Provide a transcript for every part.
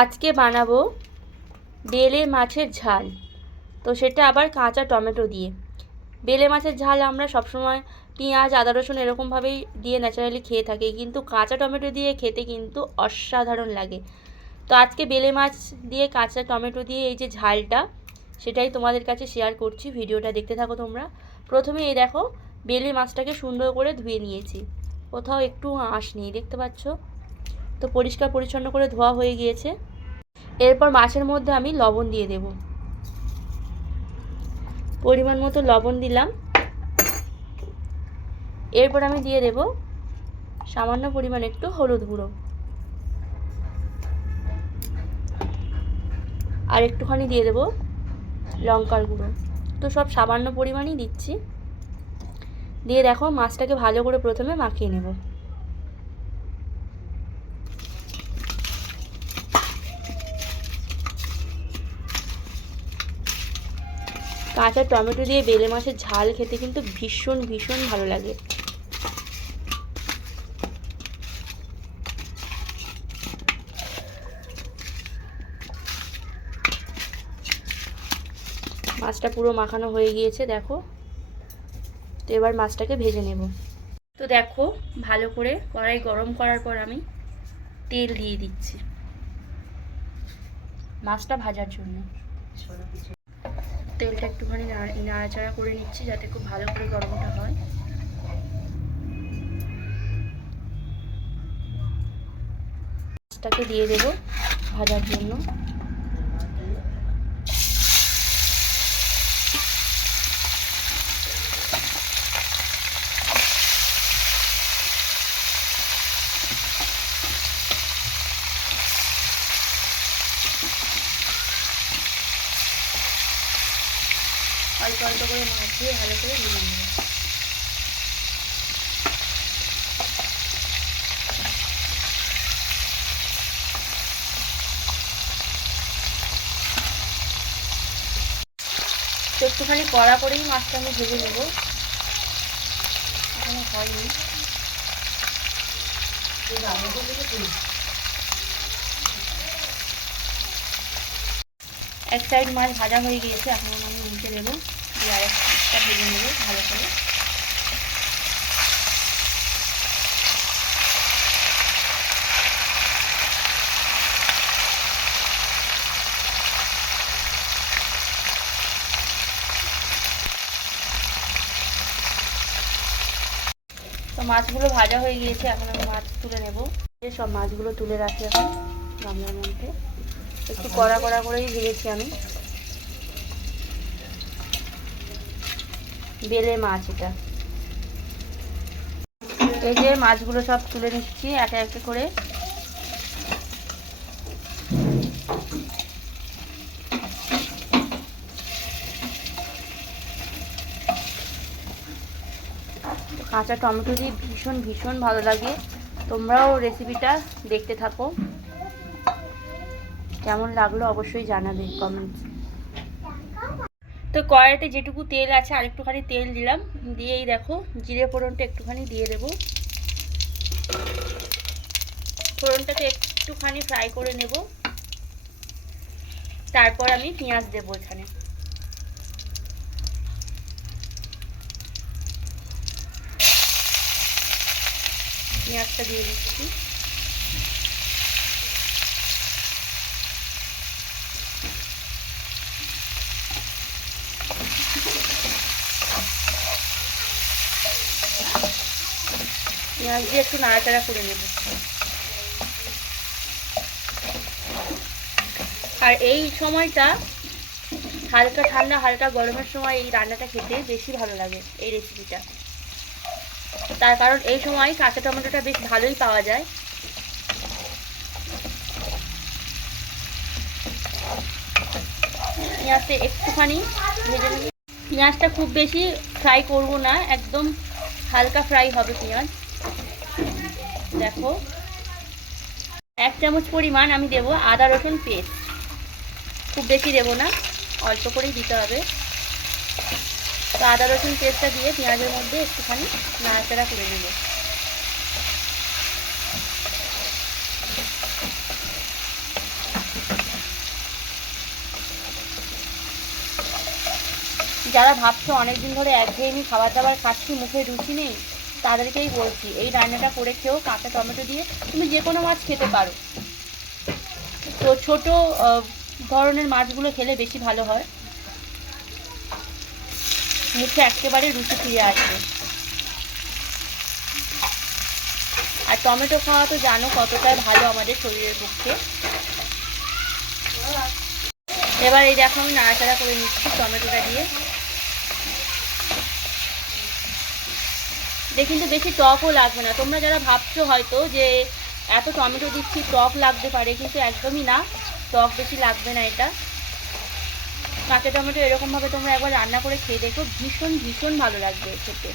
আজকে বানাবো বেলে মাছের ঝাল। তো সেটা আবার কাঁচা টমেটো দিয়ে। বেলে মাছের ঝাল আমরা সবসময় পেঁয়াজ আদা রসুন এরকমভাবেই দিয়ে ন্যাচারালি খেয়ে থাকি, কিন্তু কাঁচা টমেটো দিয়ে খেতে কিন্তু অসাধারণ লাগে। তো আজকে বেলে মাছ দিয়ে কাঁচা টমেটো দিয়ে এই যে ঝালটা, সেটাই তোমাদের কাছে শেয়ার করছি। ভিডিওটা দেখতে থাকো তোমরা। প্রথমে এই দেখো, বেলে মাছটাকে সুন্দর করে ধুয়ে নিয়েছি, কোথাও একটু আঁশ নেই, দেখতে পাচ্ছ তো। পরিষ্কার পরিচ্ছন্ন করে ধোয়া হয়ে গিয়েছে। এরপর মাছের মধ্যে আমি লবণ দিয়ে দেব, পরিমাণ মতো লবণ দিলাম। এরপর আমি দিয়ে দেব সামান্য পরিমাণ একটু হলুদ গুঁড়ো, আর একটুখানি দিয়ে দেব লঙ্কার গুঁড়ো। তো সব সামান্য পরিমাণই দিচ্ছি। দিয়ে দেখো মাছটাকে ভালো করে প্রথমে মাখিয়ে নেব। কাঁচা টমেটো দিয়ে বেলে মাছের ঝাল খেতে কিন্তু ভীষণ ভীষণ ভালো লাগে। মাছটা পুরো মাখানো হয়ে গিয়েছে দেখো। তো এবার মাছটাকে ভেজে নেব। তো দেখো, ভালো করে কড়াই গরম করার পর আমি তেল দিয়ে দিচ্ছি মাছটা ভাজার জন্য। তেলটা একটুখানি নাড়াচাড়া করে নিচ্ছি যাতে খুব ভালো করে গরমটা হয়। মাছটাকে দিয়ে দেবো ভাজার জন্য। অল্প অল্প করে মাছ দিয়ে ভালো করে ভেজে নেব। তো একটুখানি কড়া করেই মাছটা আমি ভেজে নেব, এখনো হয়নি। এক সাইড মাছ ভাজা হয়ে গিয়েছে, এখন আমি উল্টে দেবো, দিয়ে আরেকটা ভেজে নেবো ভালো করে। তো মাছগুলো ভাজা হয়ে গিয়েছে, এখন আমি মাছ তুলে নেব। সব মাছগুলো তুলে রাখি এখন গামলার মধ্যে। একটু কড়া কড়া করেই ভেজেছি আমি। বেলে মাছ এটা। এই যে মাছগুলো সব তুলে নিচ্ছি একে একে করে। কাঁচা টমেটো দিয়ে ভীষণ ভীষণ ভালো লাগে। তোমরাও রেসিপিটা দেখতে থাকো, কেমন লাগলো অবশ্যই জানাবে কমেন্টস। তো কড়াইতে যেটুকু তেল আছে আর একটুখানি তেল দিলাম, দিয়েই দেখো জিরে ফোড়নটা একটুখানি দিয়ে দেবো। ফোড়নটাকে একটুখানি ফ্রাই করে নেব, তারপর আমি পেঁয়াজ দেবো এখানে। পেঁয়াজটা দিয়ে দিচ্ছি। পেঁয়াজ দিয়ে একটু নাড়াচাড়া করে নেব। আর এই সময়টা হালকা ঠান্ডা হালকা গরমের সময় এই রান্নাটা খেতে বেশি ভালো লাগে, এই রেসিপিটা। তার কারণ এই সময় কাঁচা টমেটোটা বেশ ভালোই পাওয়া যায়। পেঁয়াজটা একটুখানি ভেজে নেব। পেঁয়াজটা খুব বেশি ফ্রাই করব না, একদম হালকা ফ্রাই হবে পেঁয়াজ। দেখো 1 চামচ পরিমাণ আমি দেব আদা রসুন পেস্ট। খুব বেশি দেব না, অল্প করেই দিতে হবে। তো আদা রসুন পেস্টটা দিয়ে পেঁয়াজের মধ্যে একটুখানি নাড়াচাড়া করে নেব। যারা ভাবছো অনেকদিন ধরে একঘেয়েমি খাবার দাবার খাচ্ছি, মুখে রুচি নেই, তাদেরকেই বলছি এই রান্নাটা করে খেয়েও। কাঁচা টমেটো দিয়ে তুমি যে কোনো মাছ খেতে পারো। তো ছোটো ধরনের মাছগুলো খেলে বেশি ভালো হয়, মুখে একেবারে রুচি ফিরে আসবে। আর টমেটো খাওয়া তো জানো কতটা ভালো আমাদের শরীরের পক্ষে। এবার এই দেখো আমি নাড়াচাড়া করে নিচ্ছি টমেটোটা দিয়ে। কিন্তু বেশি টকও লাগবে না। তোমরা যারা ভাবছো হয়তো যে এত টমেটো দিচ্ছি টক লাগতে পারে, কিন্তু একদমই না, টক বেশি লাগবে না। এটা কাঁচা টমেটো এরকমভাবে তোমরা একবার রান্না করে খেয়ে দেখো, ভীষণ ভীষণ ভালো লাগবে খেতে।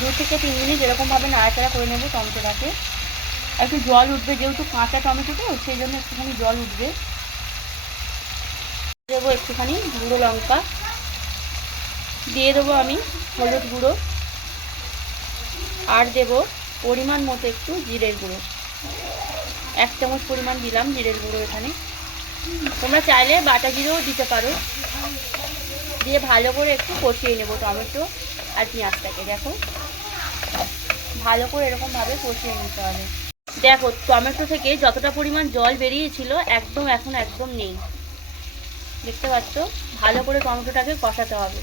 দু থেকে 3 মিনিট এরকমভাবে নাড়াচাড়া করে নেবো টমেটোটাকে। একটু জল উঠবে, যেহেতু কাঁচা টমেটো তো সেই জন্য একটুখানি জল উঠবে। দেবো একটুখানি গুঁড়ো লঙ্কা, দিয়ে দেবো আমি হলুদ গুঁড়ো, আর দেবো পরিমাণ মতো একটু জিরের গুঁড়ো। 1 চামচ পরিমাণ দিলাম জিরের গুঁড়ো এখানে। তোমরা চাইলে বাটা জিরেও দিতে পারো। দিয়ে ভালো করে একটু কষিয়ে নেবো টমেটো আর পেঁয়াজটাকে। দেখো ভালো করে এরকমভাবে কষিয়ে নিতে হবে। দেখো টমেটো থেকে যতটা পরিমাণ জল বেরিয়েছিল একদম এখন একদম নেই, দেখতে পাচ্ছ। ভালো করে টমেটোটাকে কষাতে হবে।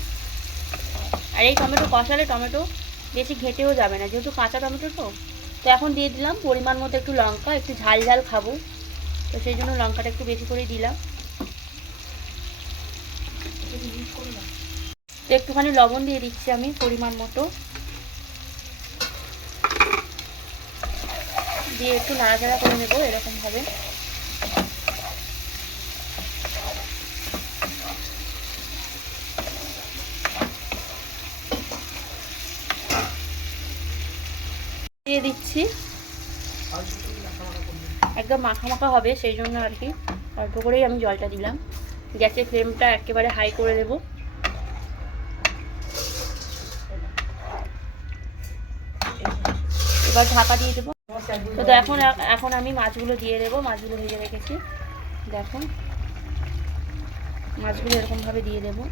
আর এই টমেটো কষালে টমেটো বেশি ঘেঁটেও যাবে না, যেহেতু কাঁচা টমেটো তো। তো এখন দিয়ে দিলাম পরিমাণ মতো একটু লঙ্কা, একটু ঝাল ঝাল খাবো তো সেই জন্য লঙ্কাটা একটু বেশি করে দিলাম। তো একটুখানি লবণ দিয়ে দিচ্ছি আমি পরিমাণ মতো, দিয়ে একটু নাড়াচাড়া করে নেবো এরকমভাবে। দিয়ে দিচ্ছি, একদম মাখা মাখা হবে সেই জন্য আর কি অল্প করেই আমি জলটা দিলাম। গ্যাসের ফ্লেমটা একেবারে হাই করে দেবো। এবার ঢাকা দিয়ে দেবো। তো এখন আমি মাছগুলো দিয়ে দেবো। মাছগুলো ভেজে রেখেছি, দেখো মাছগুলো এরকমভাবে দিয়ে দেবো।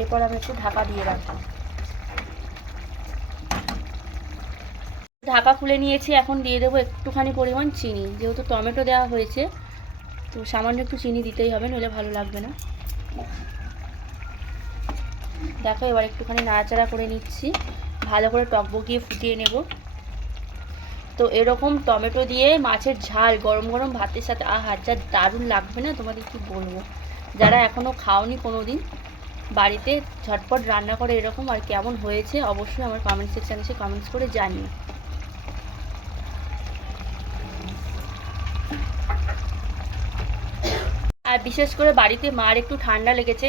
এরপর আমি একটু ঢাকা দিয়ে রাখবো। ঢাকা খুলে নিয়েছি। এখন দিয়ে দেবো একটুখানি পরিমাণ চিনি, যেহেতু টমেটো দেওয়া হয়েছে তো সামান্য একটু চিনি দিতেই হবে, নইলে ভালো লাগবে না। দেখো এবার একটুখানি নাড়াচাড়া করে নিচ্ছি, ভালো করে টকবগিয়ে ফুটিয়ে নেব। তো এরকম টমেটো দিয়ে মাছের ঝাল গরম গরম ভাতের সাথে যা দারুণ লাগবে না, তোমাদের কি বলবো। যারা এখনও খাওনি কোনো দিন, বাড়িতে ঝটপট রান্না করে এরকম, আর কেমন হয়েছে অবশ্যই আমার কমেন্ট সেকশানে এসে কমেন্টস করে জানিও। আর বিশেষ করে বাড়িতে মার একটু ঠান্ডা লেগেছে,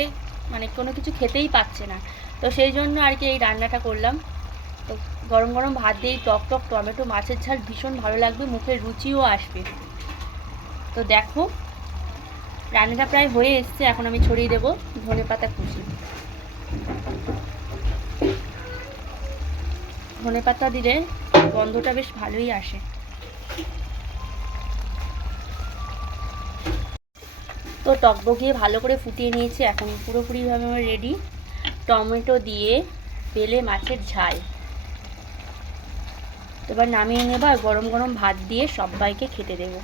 মানে কোনো কিছু খেতেই পাচ্ছে না, তো সেই জন্য আর কি এই রান্নাটা করলাম। তো গরম গরম ভাত দিয়ে টক টক টমেটো মাছের ঝাল ভীষণ ভালো লাগবে, মুখের রুচিও আসবে। তো দেখো রান্নাটা প্রায় হয়ে এসছে। এখন আমি ছড়িয়ে দেবো ধনেপাতা কুচি। ধনেপাতা দিলে গন্ধটা বেশ ভালোই আসে। তো টকবগিয়ে ভালো করে ফুটিয়ে নিয়েছি, এখন পুরোপুরিভাবে আমার রেডি টমেটো দিয়ে বেলে মাছের ঝাল। এবার নামিয়ে নেব আর গরম গরম ভাত দিয়ে সবাইকে খেতে দেবো।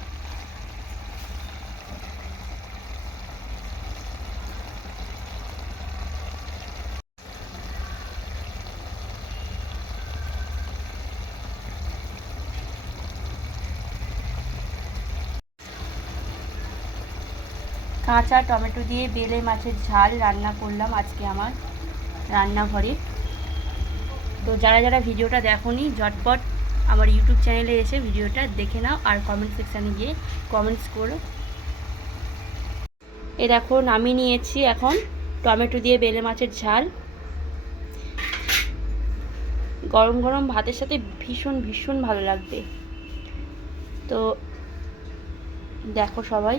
কাঁচা টমেটো দিয়ে বেলে মাছের ঝাল রান্না করলাম আজকে আমার রান্নাঘরে। তো যারা যারা ভিডিওটা দেখোনি ঝটপট আমার ইউটিউব চ্যানেলে এসে ভিডিওটা দেখে নাও আর কমেন্ট সেকশানে গিয়ে কমেন্টস করো। এ দেখো নামিয়ে নিয়েছি এখন টমেটো দিয়ে বেলে মাছের ঝাল। গরম গরম ভাতের সাথে ভীষণ ভীষণ ভালো লাগবে। তো দেখো সবাই।